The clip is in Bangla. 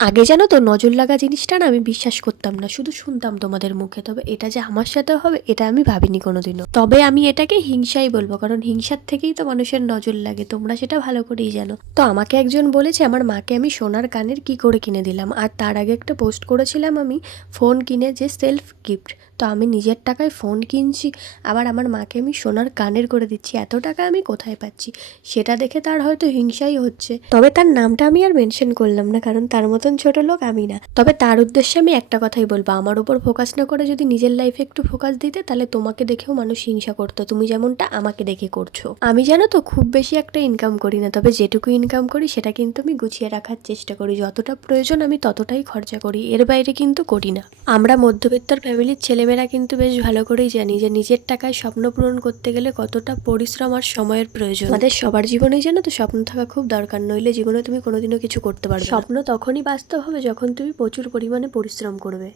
আগে জানো তো নজর লাগা জিনিসটা না আমি বিশ্বাস করতাম না, শুধু শুনতাম তোমাদের মুখে। তবে এটা যে আমার সাথে হবে এটা আমি ভাবিনি কোনোদিনও। তবে আমি এটাকে হিংসাই বলবো, কারণ হিংসার থেকেই তো মানুষের নজর লাগে, তোমরা সেটা ভালো করেই জানো। তো আমাকে একজন বলেছে আমার মাকে আমি সোনার কানের কি করে কিনে দিলাম, আর তার আগে একটা পোস্ট করেছিলাম আমি ফোন কিনে যে সেলফ গিফট। তো আমি নিজের টাকায় ফোন কিনছি, আবার আমার মাকে আমি সোনার কানের করে দিচ্ছি, এত টাকা আমি কোথায় পাচ্ছি? সেটা দেখে তার হয়তো হিংসাই হচ্ছে। তবে তার নামটা আমি আর মেনশন করলাম না, কারণ তার মতন ছোট লোক আমি না। তবে তার উদ্দেশ্যে আমি একটা কথাই বলবো, আমার উপর ফোকাস না করে যদি নিজের লাইফে একটু ফোকাস দিতে, তাহলে তোমাকে দেখেও মানুষ হিংসা করতো, তুমি যেমনটা আমাকে দেখে করছো। আমি জানো তো খুব বেশি একটা ইনকাম করি না, তবে যেটুকু ইনকাম করি সেটা কিন্তু আমি গুছিয়ে রাখার চেষ্টা করি, যতটা প্রয়োজন আমি ততটাই খরচা করি, এর বাইরে কিন্তু করি না। আমরা মধ্যবিত্তর ফ্যামিলির ছেলেমেয়েরা কিন্তু বেশ ভালো করেই জানি যে নিজের টাকায় স্বপ্ন পূরণ করতে গেলে কতটা পরিশ্রম আর সময়ের প্রয়োজন। আমাদের সবার জীবনেই জানো তো স্বপ্ন থাকা খুব দরকার, নইলে জীবনে তুমি কোনোদিনও কিছু করতে পারবে না। স্বপ্ন তখনই বাস্তব হবে যখন তুমি প্রচুর পরিমাণে পরিশ্রম করবে।